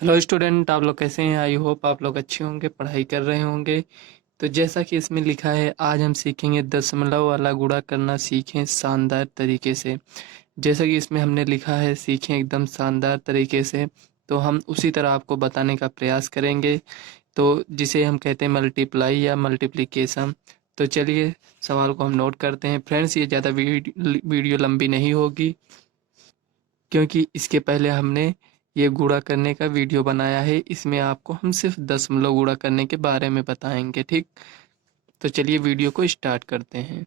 Hello student, आप लोग कैसे हैं? आई होप आप लोग अच्छे होंगे, पढ़ाई कर रहे होंगे। तो जैसा कि इसमें लिखा है, आज हम सीखेंगे दशमलव वाला गुणा करना सीखें शानदार तरीके से। जैसा कि इसमें हमने लिखा है सीखें एकदम शानदार तरीके से, तो हम उसी तरह आपको बताने का प्रयास करेंगे। तो जिसे हम कहते हैं मल्टीप्लाई या मल्टीप्लिकेशन। तो चलिए सवाल को हम नोट करते हैं। फ्रेंड्स, ये ज़्यादा वीडियो लंबी नहीं होगी, क्योंकि इसके पहले हमने ये गुणा करने का वीडियो बनाया है। इसमें आपको हम सिर्फ दशमलव गुणा करने के बारे में बताएंगे, ठीक? तो चलिए वीडियो को स्टार्ट करते हैं।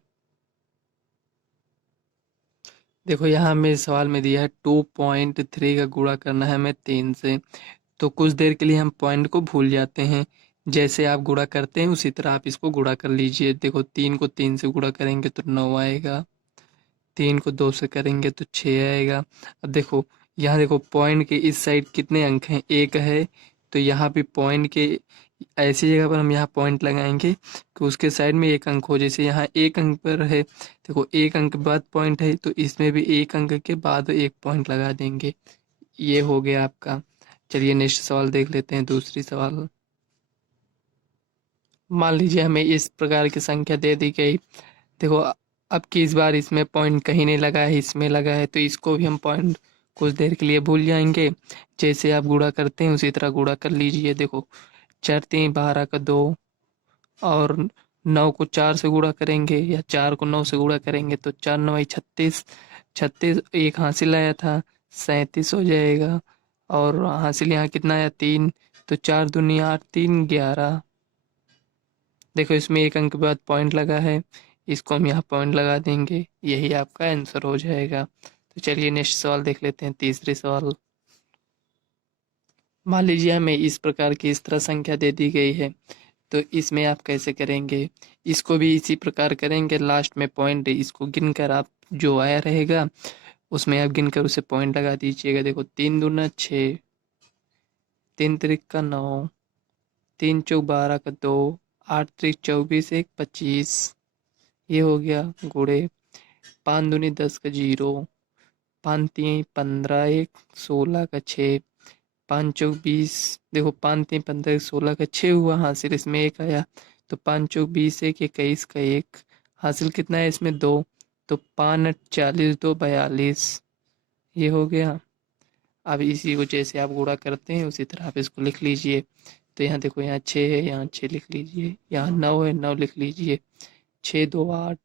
देखो, यहाँ मेरे सवाल में दिया है 2.3 का गुणा करना है हमें 3 से। तो कुछ देर के लिए हम पॉइंट को भूल जाते हैं। जैसे आप गुणा करते हैं उसी तरह आप इसको गुणा कर लीजिए। देखो, 3 को 3 से गुणा करेंगे तो 9 आएगा। 3 को 2 से करेंगे तो 6 आएगा। अब देखो, यहाँ देखो पॉइंट के इस साइड कितने अंक हैं? 1 है। तो यहाँ भी पॉइंट के ऐसी जगह पर हम यहाँ पॉइंट लगाएंगे कि उसके साइड में 1 अंक हो। जैसे यहाँ 1 अंक पर है, देखो 1 अंक के बाद पॉइंट है, तो इसमें भी 1 अंक के बाद 1 पॉइंट लगा देंगे। ये हो गया आपका। चलिए नेक्स्ट सवाल देख लेते हैं, दूसरी सवाल। मान लीजिए हमें इस प्रकार की संख्या दे दी गई। देखो, अब की इस बार इसमें पॉइंट कहीं नहीं लगा है, इसमें लगा है, तो इसको भी हम पॉइंट कुछ देर के लिए भूल जाएंगे। जैसे आप गुणा करते हैं उसी तरह गुणा कर लीजिए। देखो, 4×3 = 12 का 2, और 9 को 4 से गुणा करेंगे या 4 को 9 से गुणा करेंगे तो 4×9 = 36। 36 एक हासिल आया था, 37 हो जाएगा। और हासिल यहाँ कितना आया? 3। तो 4×2 = 8, 3 = 11। देखो, इसमें 1 अंक के बाद पॉइंट लगा है, इसको हम यहाँ पॉइंट लगा देंगे, यही आपका आंसर हो जाएगा। तो चलिए नेक्स्ट सवाल देख लेते हैं, तीसरी सवाल। मान लीजिए हमें इस प्रकार की इस तरह संख्या दे दी गई है, तो इसमें आप कैसे करेंगे? इसको भी इसी प्रकार करेंगे। लास्ट में पॉइंट इसको गिनकर आप जो आया रहेगा उसमें आप गिनकर उसे पॉइंट लगा दीजिएगा। देखो, 3×2 = 6, 3×3 = 9, 3×4 = 12 का 2, 8×3 = 24, 1 25। ये हो गया गुणे। 5×2 = 10 का 0, 5×3 = 15, 1 16 का 6, 5×4 = 20। देखो, 5×3 = 15, 16 का 6 हुआ हासिल, इसमें 1 आया। तो 5×4 = 20, 1 21 का 1 हासिल कितना है इसमें? 2। तो 5×8 = 40, 2 42। ये हो गया। अब इसी को जैसे आप गुणा करते हैं उसी तरह आप इसको लिख लीजिए। तो यहाँ देखो, यहाँ 6 है, यहाँ 6 लिख लीजिए। यहाँ 9 है, 9 लिख लीजिए। 6 2 8,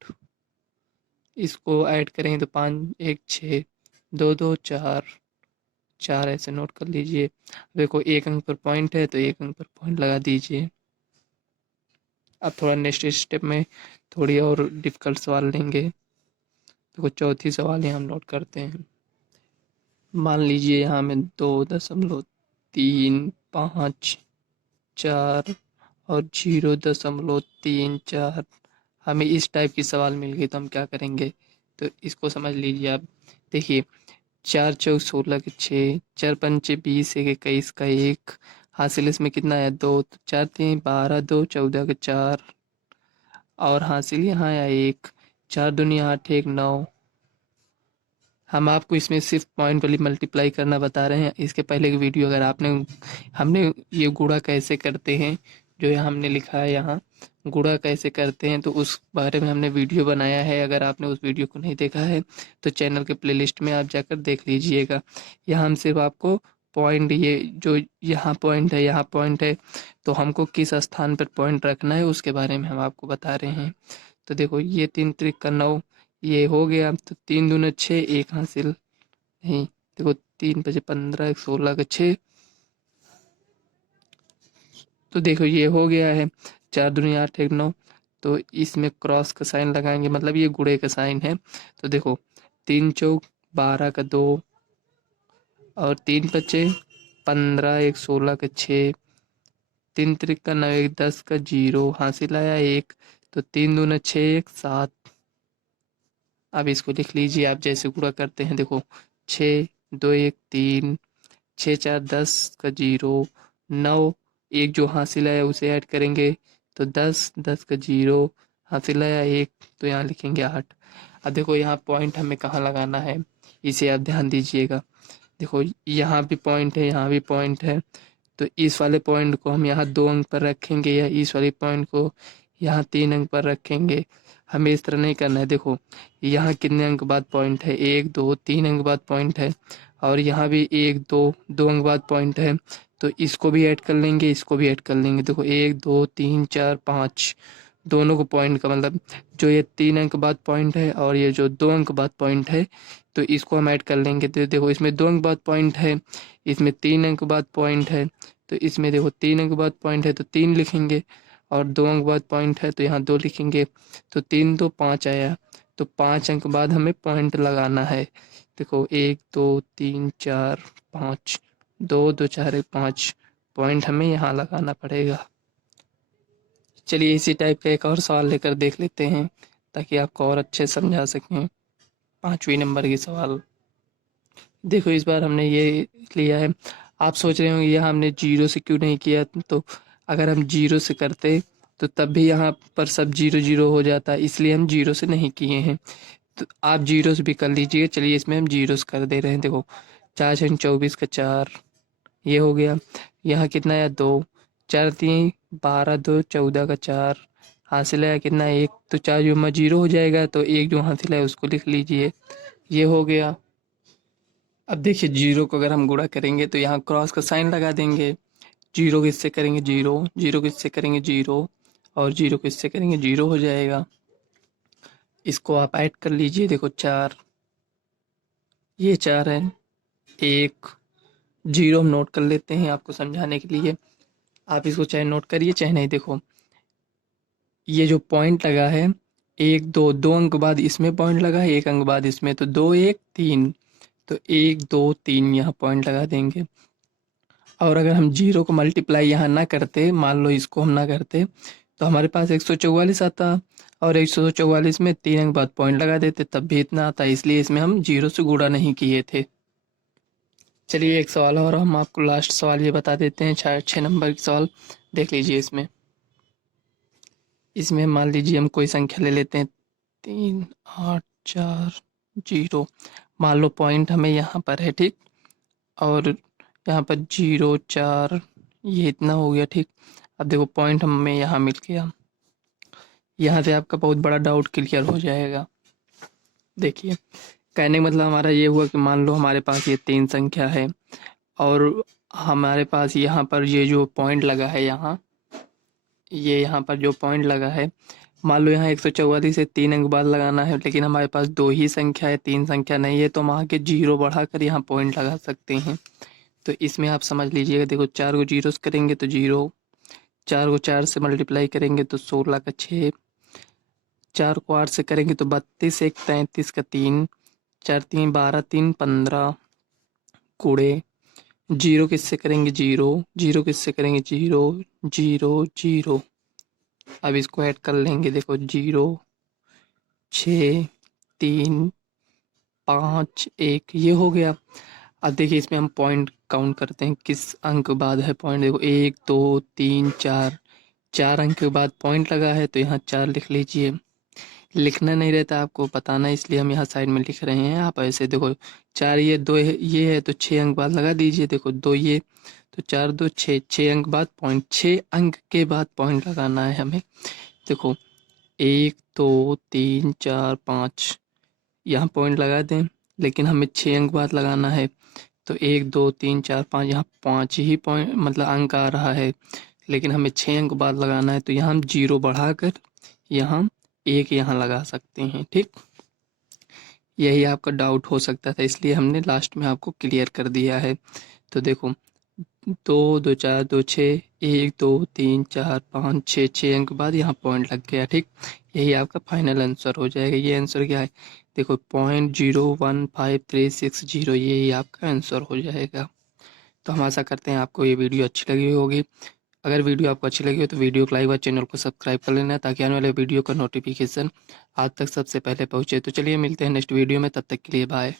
इसको ऐड करेंगे तो 5 1 6, 2 2 4, 4 ऐसे नोट कर लीजिए। देखो, 1 अंक पर पॉइंट है तो 1 अंक पर पॉइंट लगा दीजिए। अब थोड़ा नेक्स्ट स्टेप में थोड़ी और डिफिकल्ट सवाल लेंगे। देखो, चौथी सवाल यहाँ हम नोट करते हैं। मान लीजिए यहाँ में 2.354 और 0.34 हमें इस टाइप की सवाल मिल गई, तो हम क्या करेंगे? तो इसको समझ लीजिए आप। देखिए, 4×4 = 16 के 6, 4×5 = 20, 1 21 का 1 हासिल, इसमें कितना आया? 2। तो 4×3 = 12, 2 14 का 4, और हासिल यहाँ आया 1। 4×2 = 8, 1 9। हम आपको इसमें सिर्फ पॉइंट वाली मल्टीप्लाई करना बता रहे हैं। इसके पहले की वीडियो अगर आपने हमने ये गुणा कैसे करते हैं, जो यहाँ हमने लिखा है, यहाँ गुणा कैसे करते हैं, तो उस बारे में हमने वीडियो बनाया है। अगर आपने उस वीडियो को नहीं देखा है तो चैनल के प्लेलिस्ट में आप जाकर देख लीजिएगा। यहाँ हम सिर्फ आपको पॉइंट, ये जो यहाँ पॉइंट है, यहाँ पॉइंट है, तो हमको किस स्थान पर पॉइंट रखना है उसके बारे में हम आपको बता रहे हैं। तो देखो, ये 3×3 = 9, ये हो गया। तो 3×2 = 6, 1 हासिल नहीं। देखो, 3×5 = 15, 1 16 का 6। तो देखो, ये हो गया है। 4×2 = 8, 1 9। तो इसमें क्रॉस का साइन लगाएंगे, मतलब ये गुणे का साइन है। तो देखो, 3×4 = 12 का 2, और 3×5 = 15, 1 16 का 6, 3×3 = 9, 1 10 का 0 हासिल आया 1। तो 3×2 = 6, 1 7। अब इसको लिख लीजिए आप जैसे गुणा करते हैं। देखो, 6 2 1 3, 6 4 10 का 0, 9 1 जो हासिल आया उसे ऐड करेंगे तो 10, 10 का 0 हासिल आया 1, तो यहाँ लिखेंगे 8। अब देखो, यहाँ पॉइंट हमें कहाँ लगाना है, इसे आप ध्यान दीजिएगा। देखो यहाँ भी पॉइंट है, यहाँ भी पॉइंट है, तो इस वाले पॉइंट को हम यहाँ 2 अंक पर रखेंगे या इस वाले पॉइंट को यहाँ 3 अंक पर रखेंगे। हमें इस तरह नहीं करना है। देखो यहाँ कितने अंक बाद पॉइंट है, 1 2 3 अंक बाद पॉइंट है, और यहाँ भी 1 2 2 अंक बाद पॉइंट है। तो इसको भी ऐड कर लेंगे, इसको भी ऐड कर लेंगे। देखो 1 2 3 4 5 दोनों को पॉइंट का मतलब जो ये 3 अंक बाद पॉइंट है और ये जो 2 अंक बाद पॉइंट है, तो इसको हम ऐड कर लेंगे। तो देखो इसमें 2 अंक बाद पॉइंट है, इसमें 3 अंक बाद पॉइंट है, तो इसमें देखो 3 अंक बाद पॉइंट है तो 3 लिखेंगे, और 2 अंक बाद पॉइंट है तो यहाँ 2 लिखेंगे। तो 3 2 5 आया, तो 5 अंक बाद हमें पॉइंट लगाना है। देखो 1 2 3 4 5, 2 2 4 1 5 पॉइंट हमें यहाँ लगाना पड़ेगा। चलिए इसी टाइप का एक और सवाल लेकर देख लेते हैं ताकि आपको और अच्छे समझा सकें। 5वीं नंबर की सवाल देखो, इस बार हमने ये लिया है। आप सोच रहे होंगे यह हमने जीरो से क्यों नहीं किया, तो अगर हम जीरो से करते तो तब भी यहाँ पर सब जीरो जीरो हो जाता, इसलिए हम जीरो से नहीं किए हैं। तो आप जीरो से भी कर लीजिए। चलिए इसमें हम जीरो से कर दे रहे हैं। देखो 4 छः 24 का 4, ये हो गया। यहाँ कितना आया 2, 4 3 12 2 14 का 4, हासिल आया कितना 1, तो 4 जो में जीरो हो जाएगा, तो 1 जो हासिल है उसको लिख लीजिए। ये हो गया। अब देखिए जीरो को अगर हम गुणा करेंगे तो यहाँ क्रॉस का साइन लगा देंगे। जीरो को इससे करेंगे जीरो, जीरो को इससे करेंगे जीरो, और जीरो को इससे करेंगे जीरो हो जाएगा। इसको आप ऐड कर लीजिए। देखो 4, ये 4 है, 1 जीरो हम नोट कर लेते हैं आपको समझाने के लिए। आप इसको चाहे नोट करिए चाहे नहीं। देखो ये जो पॉइंट लगा है, 1 2 2 अंक बाद इसमें पॉइंट लगा है, 1 अंक बाद इसमें, तो 2 1 3, तो 1 2 3 यहाँ पॉइंट लगा देंगे। और अगर हम जीरो को मल्टीप्लाई यहाँ ना करते, मान लो इसको हम ना करते, तो हमारे पास 144 आता, और 144 में 3 अंक बाद पॉइंट लगा देते तब भी इतना आता, इसलिए इसमें हम जीरो से गुणा नहीं किए थे। चलिए एक सवाल और हम आपको लास्ट सवाल ये बता देते हैं, 6 नंबर की सवाल देख लीजिए। इसमें मान लीजिए हम कोई संख्या ले लेते हैं 3 8 4 0। मान लो पॉइंट हमें यहाँ पर है, ठीक, और यहाँ पर 0 4 ये इतना हो गया, ठीक। अब देखो पॉइंट हमें यहाँ मिल गया। यहाँ से आपका बहुत बड़ा डाउट क्लियर हो जाएगा। देखिए कहने का मतलब हमारा ये हुआ कि मान लो हमारे पास ये 3 संख्या है, और हमारे पास यहाँ पर ये जो पॉइंट लगा है, यहाँ पर जो पॉइंट लगा है, मान लो यहाँ 144 से 3 अंक बाद लगाना है, लेकिन हमारे पास 2 ही संख्या है, 3 संख्या नहीं है, तो हम आगे जीरो बढ़ाकर यहाँ पॉइंट लगा सकते हैं। तो इसमें आप समझ लीजिएगा। देखो 4 को जीरो से करेंगे तो जीरो, 4 को 4 से मल्टीप्लाई करेंगे तो 16 का 6, 4 को 8 से करेंगे तो 32 1 33 का 3, 4 3 12 3 15 कूड़े, जीरो किससे करेंगे जीरो, जीरो किससे करेंगे जीरो, जीरो जीरो। अब इसको ऐड कर लेंगे। देखो 0 6 3 5 1, ये हो गया। अब देखिए इसमें हम पॉइंट काउंट करते हैं, किस अंक बाद है पॉइंट। देखो 1 2 3 4, 4 अंक के बाद पॉइंट लगा है, तो यहाँ 4 लिख लीजिए। लिखना नहीं रहता आपको बताना, इसलिए हम यहाँ साइड में लिख रहे हैं। आप ऐसे देखो 4 ये 2 है, ये है, तो 6 अंक बाद लगा दीजिए। देखो 2 ये, तो 4 2 6, 6 अंक बाद पॉइंट, 6 अंक के बाद पॉइंट लगाना है हमें। देखो 1 2 3 4 5 यहाँ पॉइंट लगा दें, लेकिन हमें 6 अंक बाद लगाना है। तो 1 2 3 4 5, यहाँ 5 ही पॉइंट मतलब अंक आ रहा है, लेकिन हमें 6 अंक बाद लगाना है, तो यहाँ हम जीरो बढ़ाकर यहाँ 1 यहाँ लगा सकते हैं, ठीक। यही आपका डाउट हो सकता था, इसलिए हमने लास्ट में आपको क्लियर कर दिया है। तो देखो 2 2 4 2 6, 1 2 3 4 5 6, 6 अंक बाद यहाँ पॉइंट लग गया, ठीक। यही आपका फाइनल आंसर हो जाएगा। ये आंसर क्या है, देखो 0.01530, यही आपका आंसर हो जाएगा। तो हम आशा करते हैं आपको ये वीडियो अच्छी लगी होगी। अगर वीडियो आपको अच्छी लगी हो तो वीडियो को लाइक व चैनल को सब्सक्राइब कर लेना, ताकि आने वाले वीडियो का नोटिफिकेशन आप तक सबसे पहले पहुँचे। तो चलिए मिलते हैं नेक्स्ट वीडियो में, तब तक के लिए बाय।